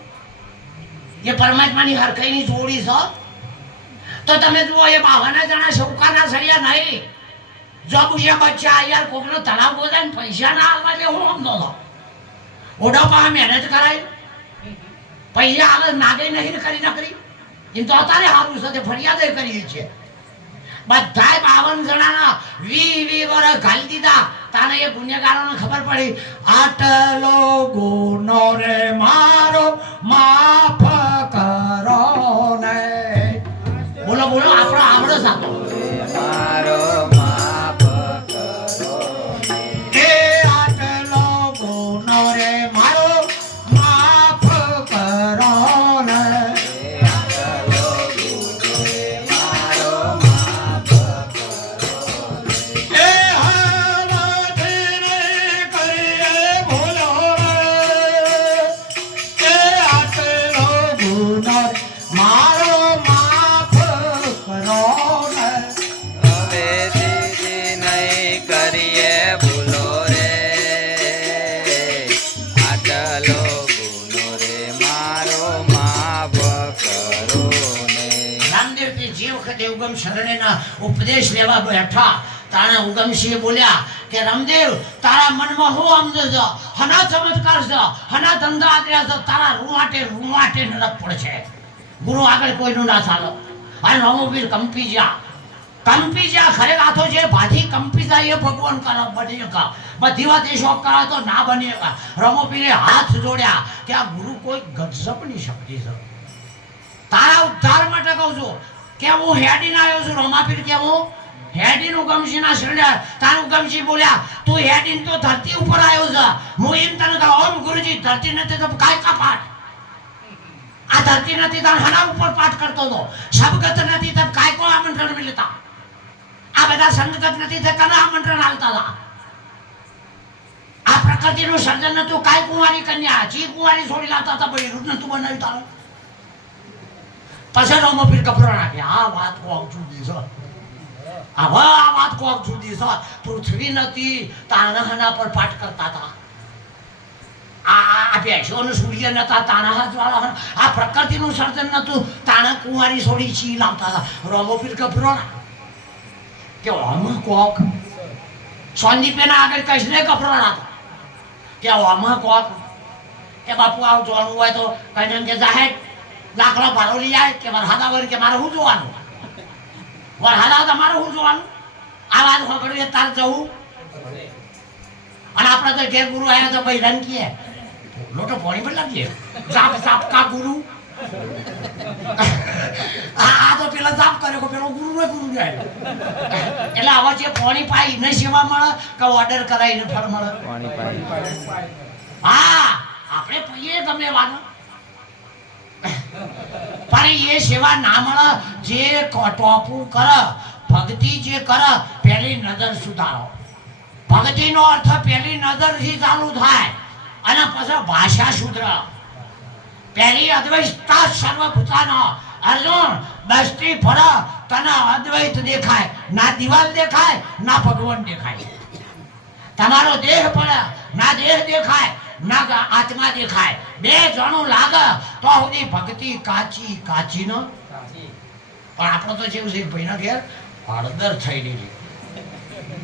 એ પરમાત્માની હરખાઈની જોડી છે તો તમે જુઓ એ 52 જણા શૌકાના સળિયા નહીં જો બુશિયા બચ્ચા યાર કોકનો તળાવ બોલાય ને પૈસા ના આવવા દે હું સમજો તો ઓડા પા મહેનત કરાય પૈસા આગળ નાગે નહીં કરી નકરી એમ તો અત્યારે સારું છે તે ફરિયાદ કરીએ છીએ બધાય 52 જણાના 20 વર્ષ ઘાલી દીધા તાને એ ગુનેગારોને ખબર પડી આટલો ગુનો રે મારો માફ કરો ને બોલો બોલો આપણો આવડો સાતો મારો માફ કરો એ આટલો ગુનો રે મારો માફ કરો ને આટલો ગુનો રે મારો માફ કરો એ હરાધીને કરીએ ભૂલો રે એ આટલો ગુનો મારો માફ કરો ને હવે દીદી નહીં કરીએ ભૂલો રે આટલો ગુનો રે મારો માફ કરો ને રામદેવજી જે વખતે ઉગમ શરણેના ઉપદેશ લેવા બેઠા તાણે ઉગમસિંહ બોલ્યા કે રામદેવ તારા મનમાં હું સમજો છો હના ચમત્કાર છે હના ધંધા આદર્યા છે તારા રૂવાટે નરક પડશે ગુરુ આગળ કોઈનું ના ચાલો અને રમોવીર કંપી જા ખરે ગાથો છે ભાથી કંપી જાય એ ભગવાન કરા બની કા બધી વાત એ શોખ કરા તો ના બની કા રમોવીરે હાથ જોડ્યા કે આ ગુરુ કોઈ ગજબની શક્તિ છે તારા ઉદ્ધાર માટે કહું છું કે હું હેડીને આવ્યો છું રમાપીર કે હું હેડીન ઉગમસિંહના શરણ્યા તાર ઉગમસિંહ બોલ્યા તું હેડીન તો ધરતી ઉપર આવ્યો છે હું એમ તને કહું ઓમ ગુરુજી ધરતી નથી તો કાય કા પાઠ આ ધરતી નથી તો હના ઉપર પાઠ કરતો હતો સબગત નથી તો કાય કો આમંત્રણ મિલતા આ બધા સંગત નથી તો કના આમંત્રણ આવતા હતા આ પ્રકૃતિનું સર્જન નતું કાય કુંવારી કન્યા જી કુંવારી છોડી લાવતા હતા બળી રૂપ નતું બનાવ્યું તારું પછી રમોપીર કપડા નાખ્યા આ વાત કોક જુદી છે આ વાત કોક જુદી છે પૃથ્વી નથી તાનાહના પર પાઠ કરતા હતા આ બેસોનું સૂર્ય નતા તાનાહા જ્વાળા આ પ્રકૃતિનું સર્જન નતું તાણા કુંવારી છોડી છી લાવતા હતા રમોપીર કપડા કે આમાં કોક સંદીપેના આગળ કહીને કપડા હતા કે આમાં કોક કે બાપુ આવ જોવાનું હોય તો કહીને કે જાહેર લાકડા ભારો લઈ જાય કે વરહાદા વર કે મારે શું જોવાનું વરહાદા તમારે શું જોવાનું આ વાત સાંભળીએ તાર જવું અને આપણે તો ઘેર ગુરુ આવ્યા તો ભાઈ રન કીએ લોટો પાણી પર લાગીએ જાપ કા ગુરુ આ તો પેલા જાપ કર્યો પેલો ગુરુ જાય એટલે આવા જે પાણી પાઈ ને સેવા મળે કે ઓર્ડર કરાવીને ફળ મળે પાણી પાણી હા આપણે પીએ ગમે વાનું પણ એ સેવા ના મળે જે ટોપું કરે ભક્તિ જે કરે પહેલી નજર સુધારો ભક્તિનો અર્થ પહેલી નજરથી ચાલુ થાય અને પછી ભાષા સુધરે પહેલી અદ્વૈતતા સર્વભૂતાનો અર્જુન દૃષ્ટિ ફળ તને અદ્વૈત દેખાય ના દિવાલ દેખાય ના ભગવાન દેખાય તમારો દેહ પડે ના દેહ દેખાય ના આત્મા દેખાય બે જણું લાગે તો સુધી ભક્તિ કાચી નો પણ આપણો તો જેવું છે ભાઈના ઘેર હળદર થઈ રહી છે.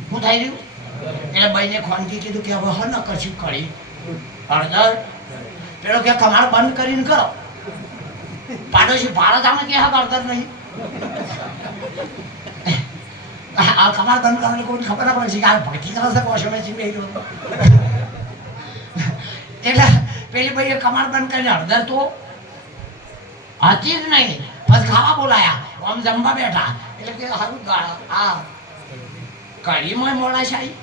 શું થઈ રહ્યું? એટલે ભાઈને ખોનગી કીધું કે હવે ન કશું કરી હળદર. પેલો કે કમાડ બંધ કરીને કરો. પાડોશી ભારત આમે કે હળદર નહીં. આ કમાડ બંધ કરવાની કોઈ ખબર ના પડે છે કે આ ભડકી કરે છે કોશો મેં ચીમે એટલે પેલી ભાઈએ કમાડ બંધ કરીને હળદર તો હતી જ નહીં. બસ ખાવા બોલાયા, આમ જમવા બેઠા એટલે કે સારું આ કઢીમાં મોડાશાહી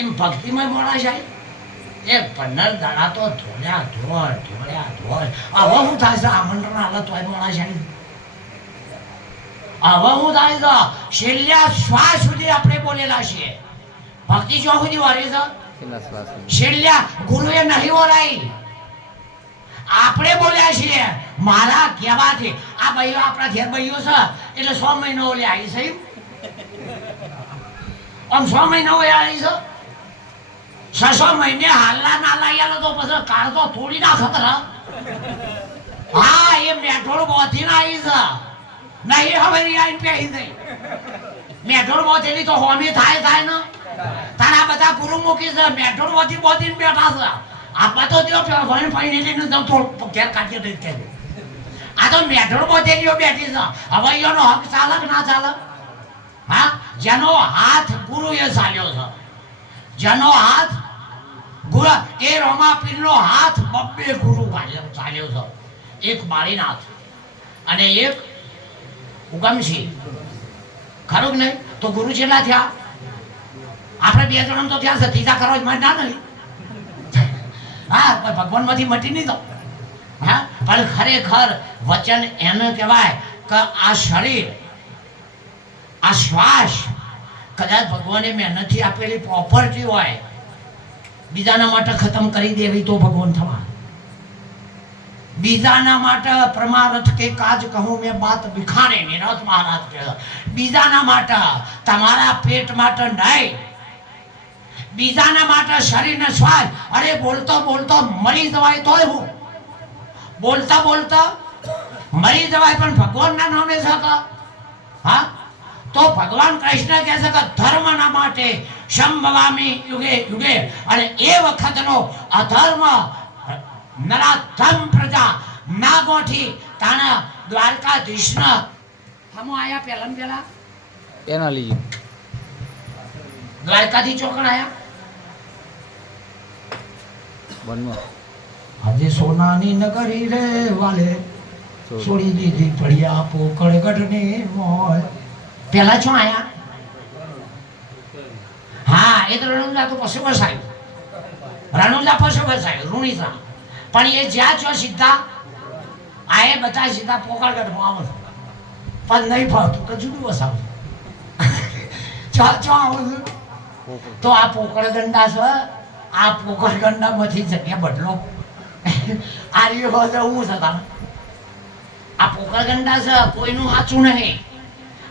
એમ ભક્તિમાં મોડાશાહી એ 15 દાડા તો ધોળ્યા ધોળ. હવે શું થાય છે આમંત્રણ હાલત હોય મોડાશાહી? હવે શું થાય છે છેલ્લા શ્વાસ સુધી આપણે બોલેલા છીએ. ભક્તિ જો સુધી વારી છે છેલ્લા ગુરુએ નહીં બોલાઈ, આપણે બોલ્યા છીએ મારા કહેવાથી. આ ભાઈઓ આપણા ઘેર ભાઈઓ છે એટલે 6 મહિનો ઓલે આવી છે. આમ 6 મહિના હોય આવી છે. 6 મહિને હાલના ના લાગ્યા તો પછી કાળ તો થોડી ના ખબર. હા એ મેઠોડ બોથી ના આવી છે નહીં હવે આવીને પહેરી દઈ. મેઠોડ બોથેલી તો હોમી થાય ને. તારા બધા ગુરુ મૂકી છે મેઠોડ બોથી બોધીને બેઠા છે. આપા તો દો ફાઈન ફાઈન લઈને થોડું ઘેર કાઢી દઈ કે આ તો મેઠોડ બોધેલીઓ બેઠી છે. હવે એનો હક ચાલે કે ના ચાલે? હા, જેનો હાથ ગુરુએ ચાલ્યો છે, જેનો હાથ ગુરુ એ રોમાપીરનો હાથ બબ્બે ગુરુ ચાલ્યો છે. એક બાળીનાથ અને એક ઉગમસિંહ. ખરું કે નહીં? તો ગુરુ કેટલા થયા? આપણે 2 જણ તો થયા છે, ત્રીજા કરવા જ માં ના નહીં. હા, ભગવાનમાંથી મટી નહીં તો. હા, પણ ખરેખર વચન એને કહેવાય કે આ શરીર, આ શ્વાસ કદાચ ભગવાને મહેનતથી આપેલી પ્રોપર્ટી હોય, બીજાના માટે ખતમ કરી દેવી તો ભગવાન થવા. બીજાના માટે પરમાર્થ કે કાજ કહું મેં બાત બિખારે નિરત મહારાજ કહે. બીજાના માટે, તમારા પેટ માટે નહીં, બીજાના માટે શરીરને શ્વાસ. અરે બોલતો બોલતો મરી જવાય તોય હું બોલતા બોલતા મરી જવાય પણ ભગવાનના નામે છે. હા, તો ભગવાન કૃષ્ણ કહે છે કે ધર્મના માટે સંભવામી યુગે યુગે. અને એ વખતનો અધર્મ નરાધમ પ્રજા ના ગોઠી તાણા દ્વારકાધીશના હમો આયા પહેલા એના લીધે દ્વારકાથી ચોકણ આયા. વનમાં આજે સોનાની નગરી રે વાલે છોડી દીધી પડ્યા પોકળગઢની મોય. પહેલા શું આયા? હા, એ તો રણુજા તો પછી વસાયું. રણુજા પછી વસાયું રૂણીસા. પણ એ જ્યાં છો સીધા આ એ બધા સીધા પોકળગઢમાં આવે પણ નહીં ફાવતું કે જુદું વસાવું. ચો આવું તો આ પોકળગંડા છે. આ પોકળગંડામાંથી જગ્યા બદલો. આ રહ્યો હોય હું છે તમે. આ પોકળગંડા છે, કોઈનું આચું નહીં.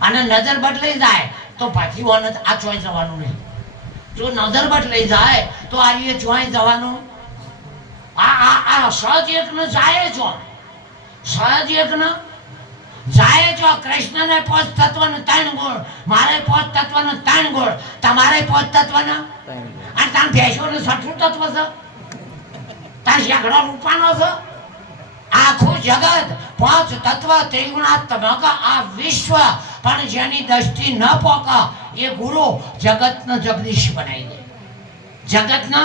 અને નજર બદલાઈ જાય તો પાછી વન આ ચોઈ જવાનું નહીં. જો નજર બદલાઈ જાય તો આ એ ચોઈ જવાનું. આ સહજ એકને જાય છો, સહજ એકને જાય છો. કૃષ્ણને 5 તત્વને 3 ગુણ, મારે 5 તત્વને 3 ગુણ, તમારે 5 તત્વને. અને તાર ભેંસોને 6 તત્વ છે, તાર શેકડો રૂપાનો છે. આખું જગત 5 તત્વ ત્રિગુણાત્મક આ વિશ્વ. પણ જેની દ્રષ્ટિ ન પોકે એ ગુરુ જગતને જગદીશ બનાવી દે. જગતને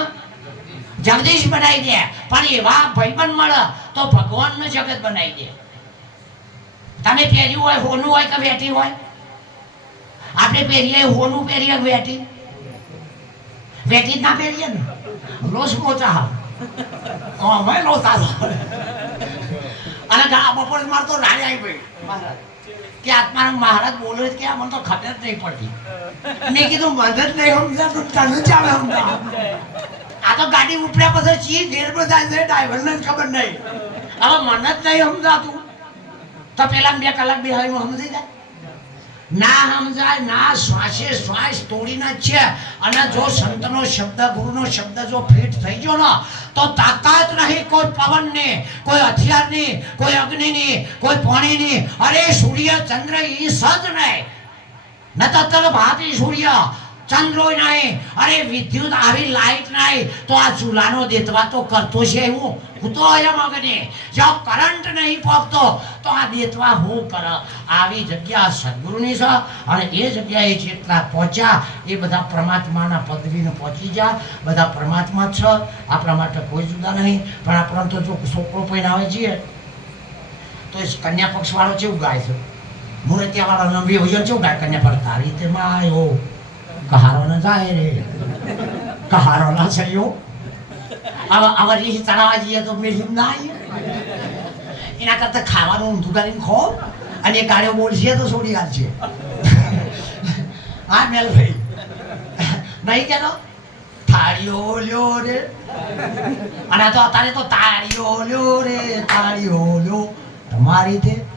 જગદીશ બનાવી દે. પણ એવા ભાઈબંધ મળે તો ભગવાનને જગત બનાવી દે. તમે પહેર્યું હોય હોનું હોય કે વેટી હોય? આપણે પહેરીએ હોનું પહેરીએ વેટી? વેટી જ ના પહેરીએ ને. લોસ મોચા અમે લોસા. અને બપોર માર તો રાડે આવી ગઈ કે આત્મારામ મહારાજ બોલો કે મને તો ખબર જ નહીં પડતી. મેં કીધું મને જ નહીં સમજાતું, તને ચાલે સમજા. આ તો ગાડી ઉપડ્યા પછી ચી ઘેર પર જાય છે ડ્રાઈવરને જ ખબર નહીં. હવે મને જ નહીં સમજાતું તો પેલા 2 કલાક બે સમજી જાય. ના સમજાય ના શ્વાસે શ્વાસ તોડીને જ છે. અને જો સંતનો શબ્દ ગુરુનો શબ્દ જો ફિટ થઈ ગયો ને તો તાકાત નહીં કોઈ પવનની, કોઈ હથિયારની, કોઈ અગ્નિની, કોઈ પાણીની. અરે સૂર્ય ચંદ્ર ઈ સજ નહીં, ન તો તલભાતી સૂર્ય ચંદ્રો નહીં, અરે વિદ્યુત આવી લાઈટ નહીં તો આ ચૂલાનો દેતવા તો કરતો છે હું તો એમ અગ્નિ. જો કરંટ નહીં પહોંચતો તો આ દેતવા હું કર. આવી જગ્યા સદગુરુની છે અને એ જગ્યાએ જેટલા પહોંચ્યા એ બધા પરમાત્માના પદવીને પહોંચી જા. બધા પરમાત્મા જ છે, આપણા માટે કોઈ જુદા નહીં. પણ આપણને તો જો છોકરો પહેરાવે છીએ તો એ કન્યા પક્ષ વાળો કેવું ગાય છે, મુરતિયા વાળો નંબી હોય કેવું ગાય કન્યા પર તારી તેમાં આવ્યો કહારો ન જાય રે, કહારો ના થયો. આવા રીસ ચડાવવા જઈએ તો મેં ના આવીએ. એના કરતા ખાવાનું ઊંધું કરીને ખો અને એ ગાડીઓ બોલશે તો છોડી હાલશે. હા મેલ ભાઈ નહીં કેતો થાળીઓ લ્યો રે, અને તો અત્યારે તો તાળીઓ લ્યો રે, તાળીઓ લ્યો તમારી રીતે